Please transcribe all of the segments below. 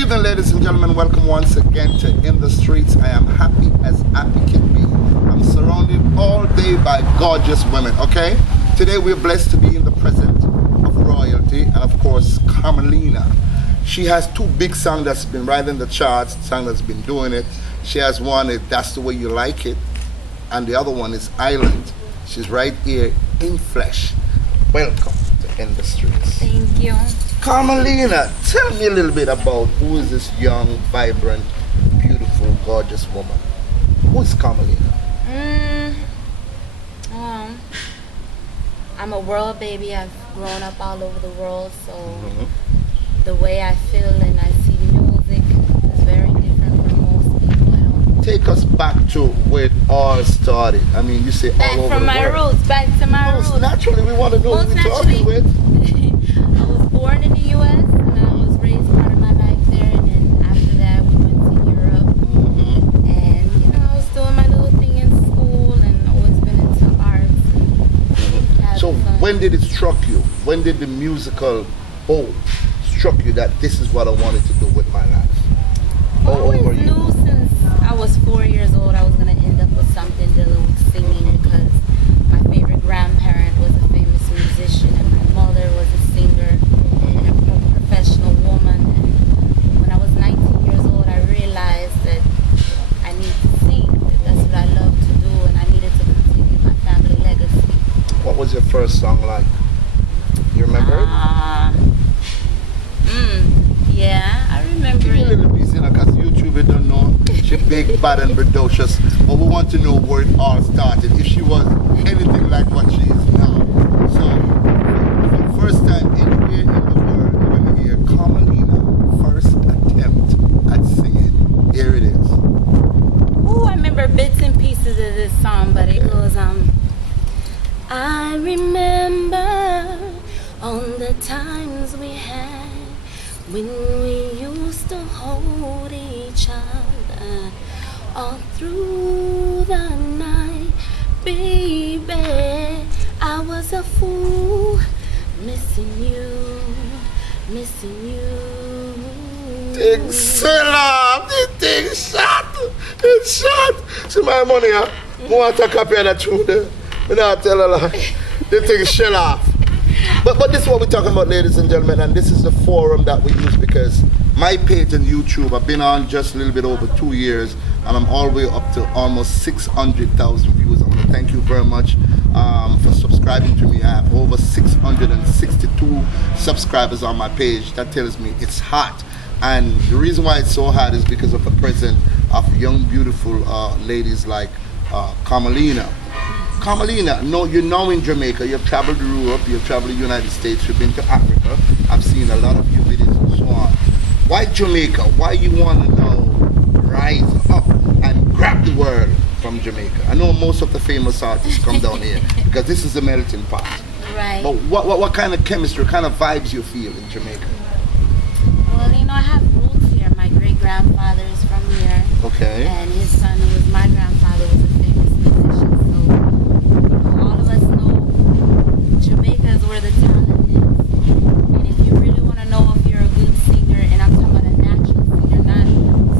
evening, ladies and gentlemen. Welcome once again to In the Streets. I am happy as happy can be. I'm surrounded all day by gorgeous women, okay? Today we're blessed to be in the presence of royalty and, of course, Carmolina. She has two big songs that's been riding the charts, song that's been doing it. She has one, That's the Way You Like It, and the other one is Island. She's right here in flesh. Welcome to In the Streets. Thank you. Carmolina, tell me a little bit about who is this young, vibrant, beautiful, gorgeous woman. Who is Carmolina? Well, I'm a world baby. I've grown up all over the world, so the way I feel and I see music is very different from most people. I don't Take us back to where it all started. I mean, you say back all over from the my world. roots, back to my Most roots. naturally, we want to know Most who we're talking naturally. with. I was born in the U.S. and I was raised part of my life there, and then after that we went to Europe. And you know, I was doing my little thing in school and always been into arts. And So having fun. when did it struck you? When did the musical struck you that this is what I wanted to do with my life? I How old always were you? knew since I was 4 years old I was going to end up with something dealing with singing, because my favorite grandparent was a famous musician and my mother was a singer and a professional woman. And when I was 19 years old, I realized that I need to sing, that that's what I love to do, and I needed to continue my family legacy. What was your first song like? You remember it? Yeah, I remember Give me a it. little piece, because YouTube, you don't know. She big, bad, and braggadocious. But we want to know where it all started. If she was anything like what she is now. So, for the first time anywhere in the world, you're going to hear Carmolina, first attempt at singing. Here it is. Ooh, I remember bits and pieces of this song, but it goes, I remember all the times we had when we used to hold each other all through the night, baby. I was a fool, missing you, missing you. Thing sell the thing shot. It's shot. See my money, huh? I want to copy of that tune there. I don't tell a lie. The thing shell off. But this is what we're talking about, ladies and gentlemen, and this is the forum that we use because my page on YouTube, I've been on just a little bit over 2 years, and I'm all the way up to almost 600,000 views. I want to thank you very much for subscribing to me. I have over 662 subscribers on my page. That tells me it's hot. And the reason why it's so hot is because of the presence of young, beautiful ladies like Carmolina. Carmolina, no, you're now in Jamaica. You've traveled to Europe, you've traveled to the United States, you've been to Africa. I've seen a lot of your videos and so on. Why Jamaica? Why you want to now rise up and grab the world from Jamaica? I know most of the famous artists come down here because this is a melting pot. Right. But what kind of chemistry, what kind of vibes you feel in Jamaica? Well, you know, I have roots here. My great-grandfather is from here. Okay. And his son, who was my grandfather, was a famous musician. So, all of us know Jamaica is where the talent is. And if you really want to know if you're a good singer, and I'm talking about a natural singer, not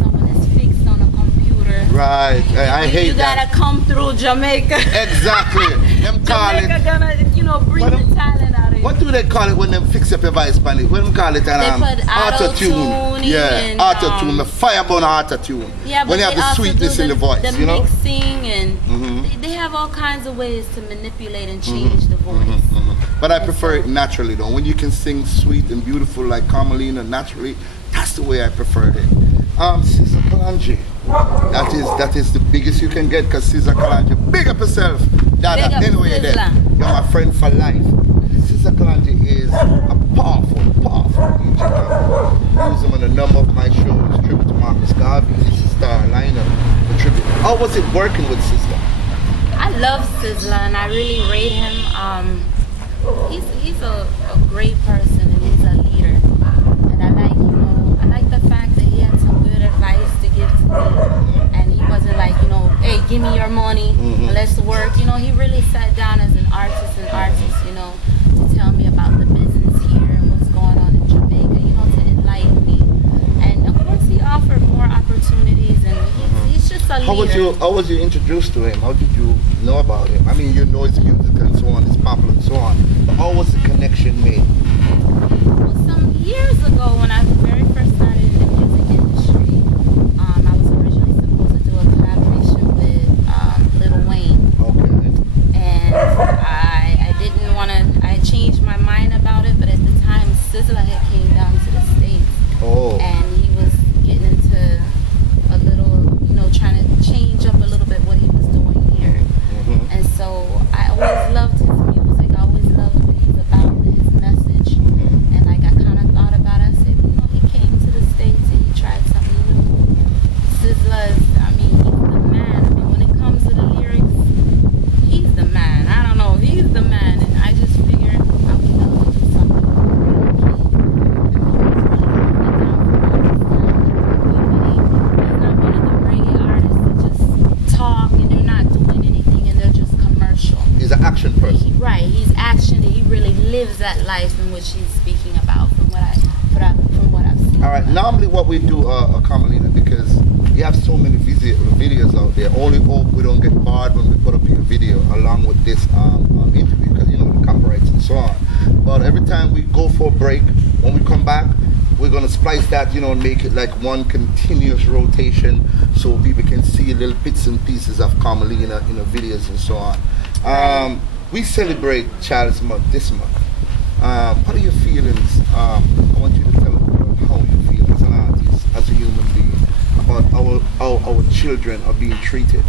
someone that's fixed on a computer. Right. I hate you that. gotta come through Jamaica. Exactly. Them call Jamaica it. gonna, you know, bring What the them- talent out of you. What do they call it when they fix up your voice, Spanish? What do they call it? They put auto-tune Yeah, and, auto-tune. The fireball auto-tune. Yeah, but when you have they the also sweetness do in the voice, the you know? mixing, and Mhm. they have all kinds of ways to manipulate and change the voice. But I prefer it naturally, though. When you can sing sweet and beautiful like Carmolina naturally, that's the way I prefer it. Cesar Kalanji. That is the biggest you can get, because Cesar Kalanji, big up yourself. Dada, Big up anyway, Cesar. then. You're my friend for life. Cesar Kalanji is a powerful DJ. I use him on a number of my shows, tribute to Marcus Garvey, his star lineup, the tribute. How was it working with Sister? I love Sizzla, and I really rate him. He's a great person, and he's a leader. And I like the fact that he had some good advice to give to me, and he wasn't like, hey, give me your money, let's work. He really sat down as an artist, to tell me about the business here and what's going on in Jamaica, to enlighten me. And of How was you introduced to him? How did you know about him? I mean, you know his music and so on, his popular and so on. But how was the connection made? Well, some years ago, when I very first started in the music industry, I was originally supposed to do a collaboration with Lil Wayne. Okay. And I didn't want to, I changed my mind about it, but at the time, Sizzla had came down to the States. Oh. And he was getting into a little, trying to change up a little bit what he was doing here. Mm-hmm. And so I always loved his music. I always loved what he's about, his message. And like I kind of thought about it. I said, he came to the States and he tried something new. Sizzla is, he's the man. When it comes to the lyrics, he's the man. I don't know, he's the man. And I just figured I would love to do something with him. He's not one of the reggae artists that just talk and they're not doing anything and they're just commercial. He's an action person. Right, he's action and he really lives that life in which he's speaking about from what I've seen. All right, normally what we do, Carmolina, because we have so many videos out there, only hope we don't get barred when we put up your video along with this interview, because the copyrights and so on. But every time we go for a break, when we come back, we're gonna splice that, and make it like one continuous rotation so people can see little bits and pieces of Carmolina in the videos and so on. We celebrate Child's Month this month. What are your feelings? I want you to tell the world how you feel as an artist, as a human being, about how our children are being treated.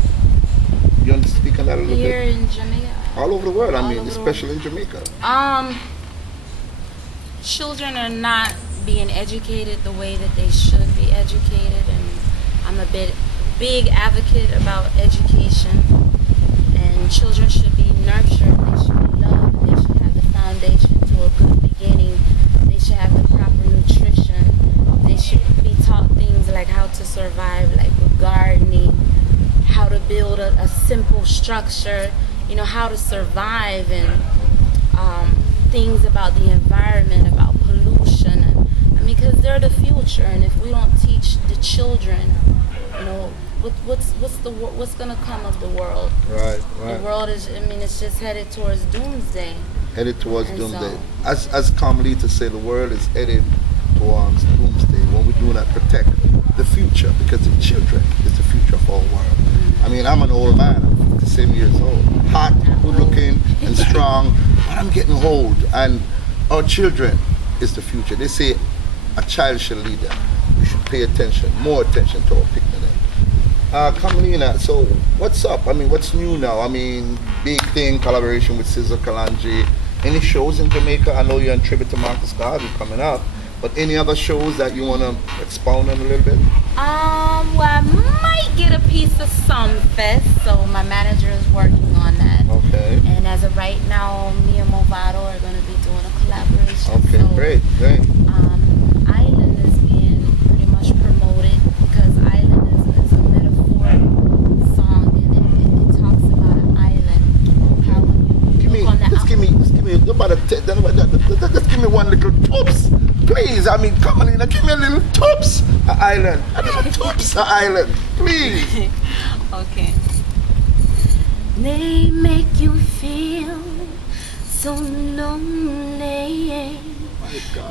You want to speak on that a little Here bit? in Jamaica. All over the world, All over the especially in Jamaica. Children are not being educated the way that they should be educated, and I'm a big advocate about education. And children should be nurtured, they should be loved, they should have the foundation to a good beginning, they should have the proper nutrition, they should be taught things like how to survive, like with gardening, how to build a simple structure, how to survive, and things about the environment, about pollution, and because they're the future, and if we don't teach the children, what's gonna come of the world? Right. The world is, it's just headed towards doomsday. Headed towards And doomsday. so- As Carmelita said, the world is headed towards doomsday. When we do not protect the future, because the children is the future of our world. Mm-hmm. I'm an old man. I'm 57 years old. Hot, good looking, and strong, but I'm getting old. And our children is the future. They say a child should lead them. We should pay attention, more attention to our picnic. Carmolina, so what's up? What's new now? Big thing, collaboration with Sizzla Kalonji. Any shows in Jamaica? I know you're in tribute to Marcus Garvey coming up, but any other shows that you want to expound on a little bit? Well, I might get a piece of Sumfest, so my manager is working on that. Okay. And as of right now, me and Movado are going to be doing a collaboration. Okay, so, great. Island is being pretty much promoted because Island is a metaphoric song, and it talks about an island. How when you look on the Just give me one little toops, please. Carmolina, give me a little toops, an island. A little toops, an island, please. Okay. They make you feel so lonely,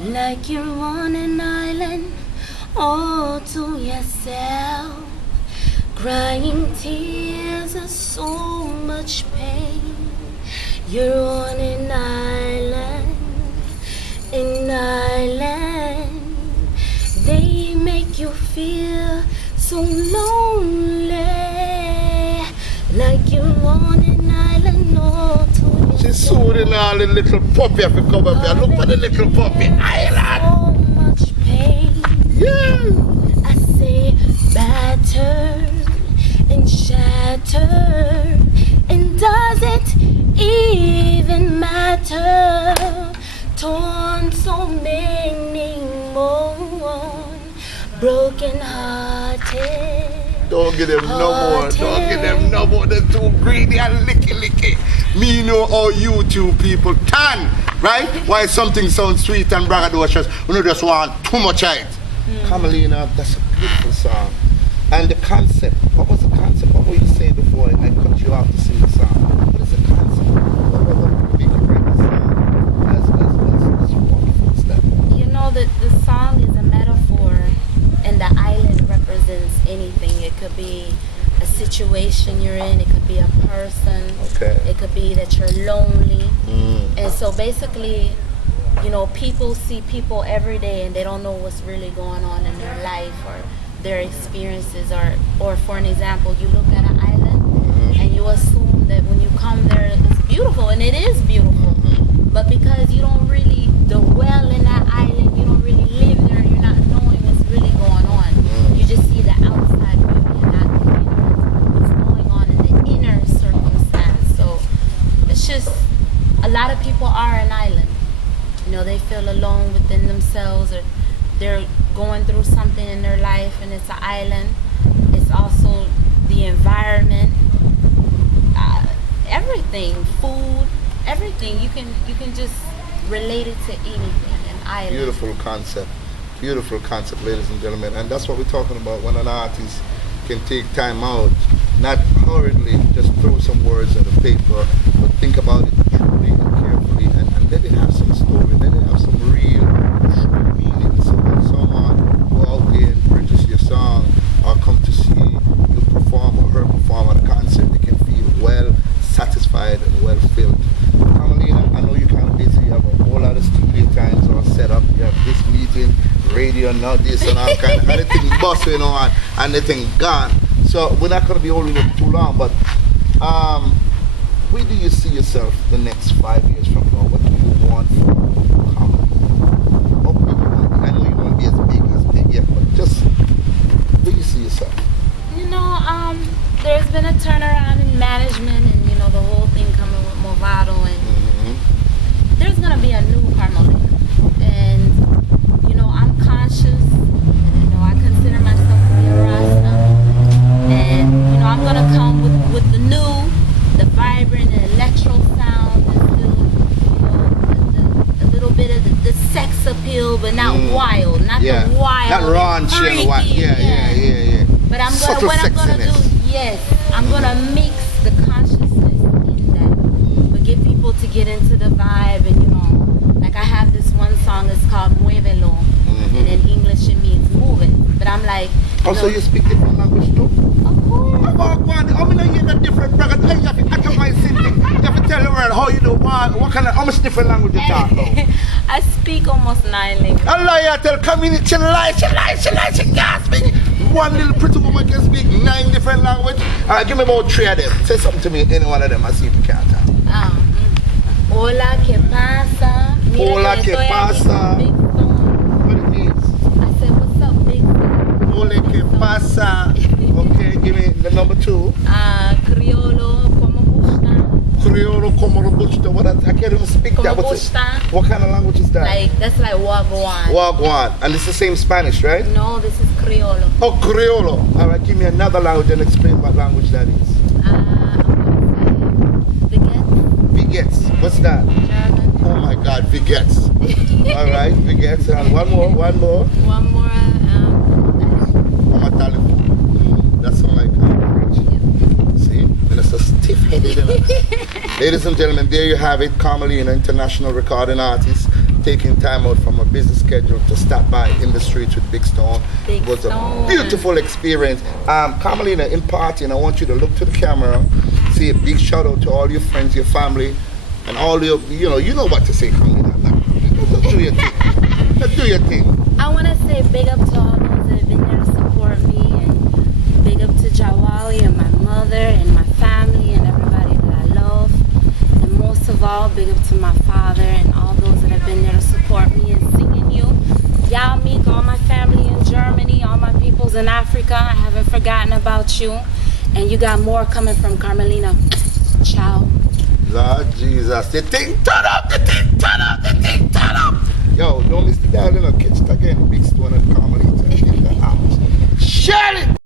like you're on an island all to yourself, crying tears of so much pain. You're on an island, they make you feel so lonely, like you're on an island all to yourself. She's soothing all the little puppy if you come up here. Look for the little puppy island. So much pain. Yeah. I say battered and shattered, and does it even matter? Torn so many more, broken hearted. Don't give them no more. Don't give them no more. They're too greedy and licky. Me know how you two people can, right? Why something sounds sweet and braggadocious when you just want too much of it. Carmolina, that's a beautiful song. And the concept, what was the concept? What were you saying before I cut you out to sing the song? What is the concept? What make you write the song as wonderful as that? You know that the song is a metaphor, and the island represents anything. It could be a situation you're in, it could be a person, Okay. it could be that you're lonely. Mm. And so basically, you know, people see people every day and they don't know what's really going on in their life or their experiences, or for an example, you look at an island and you assume that when you come there it's beautiful, and it is beautiful, but because you don't really dwell in that island, you don't really live there, you're not knowing what's really going on. You just see the outside beauty and not the inner, what's going on in the inner circumstance. So it's just, a lot of people are an island. You know, they feel alone within themselves, or they're going through something in their life, and it's an island. It's also the environment, everything, food, everything. You can just relate it to anything. An island. Beautiful concept, ladies and gentlemen. And that's what we're talking about, when an artist can take time out, not hurriedly just throw some words on the paper, but think about it truly and carefully, and let it have some story, let it have some real meaning. So when someone go out there and purchase your song or come to see you perform or her perform at a concert, they can feel well satisfied and well filled. Carmolina, I know you're kind of busy. You have a whole lot of studio times all set up. You have this meeting, radio, now this and all kind of anything busting on and the thing gone. So we're not going to be holding it too long, but where do you see yourself the next 5 years from now? What do you want for comedy? How big you want to be? I know you want to be as big yet, but just where do you see yourself? You know, there's been a turnaround in management, and you know, the whole thing coming with Movado, and there's gonna be a new Carmolina. And you know, I'm conscious. You know, I consider myself to be a Rasta, and you know, I'm gonna come with the new, the vibrant, the electro sound, and still, you know, a little bit of the sex appeal, but not wild, not the wild, not raunchy and what? Yeah. But I'm gonna, Subtle what I'm gonna sexiness. do, yes, I'm gonna mix the consciousness in that, but get people to get into the vibe, and you know, like I have this one song, it's called Muévelo, and in English it means move it. But I'm like, Also, you speak different language too? of course. How many you get different brackets? You have to atomize something. You have to tell the world how you do what kind of, how much different language you talk now? I speak almost 9 languages. Allah, you tell community, she can't speak. One little pretty woman can speak 9 different languages. Give me about 3 of them. Say something to me, any one of them, I see if you can't talk. Hola, ¿qué pasa? Mira Hola, que ¿qué estoy aquí pasa? con Big Phone. What it means? I said, what's up, Big Phone? Hola, ¿qué pasa? Okay, give me the number 2. Criollo, como gusta? Creole, como robusta. What I can't even speak Como that. gusta? What kind of language is that? Like, that's like wagwan. Wagwan. And it's the same Spanish, right? No, this is Criollo. Oh, Creole. All right, give me another language and explain what language that is. I'm gonna say Vigets. What's that? German. Oh my God, Vigets. All right, Vigets. And one more. One more, I'm Italian. That's all like French. See? And it's a stiff-headed. Ladies and gentlemen, there you have it. Carmolina, international recording artist, taking time out from a busy schedule to stop by in the streets with Big Stone. Big It was Stone. a beautiful experience. Carmolina, in parting, I want you to look to the camera, say a big shout out to all your friends, your family, and all your, you know what to say, Carmolina. Let's do your thing. Let's do your thing. I want to say big up to all those that have been there to support me, and big up to Jawali and my mother and my family and everybody that I love. And most of all, big up to my father and all those that have been there to support me in singing you. Y'all meet all my family in Germany, all my peoples in Africa. I haven't forgotten about you. And you got more coming from Carmolina. Ciao. Lord Jesus, the thing turn up, the thing turn up, the thing turn up. Yo, don't miss the dial, catch it again. Big Stone and Carmolina in the house. Share it!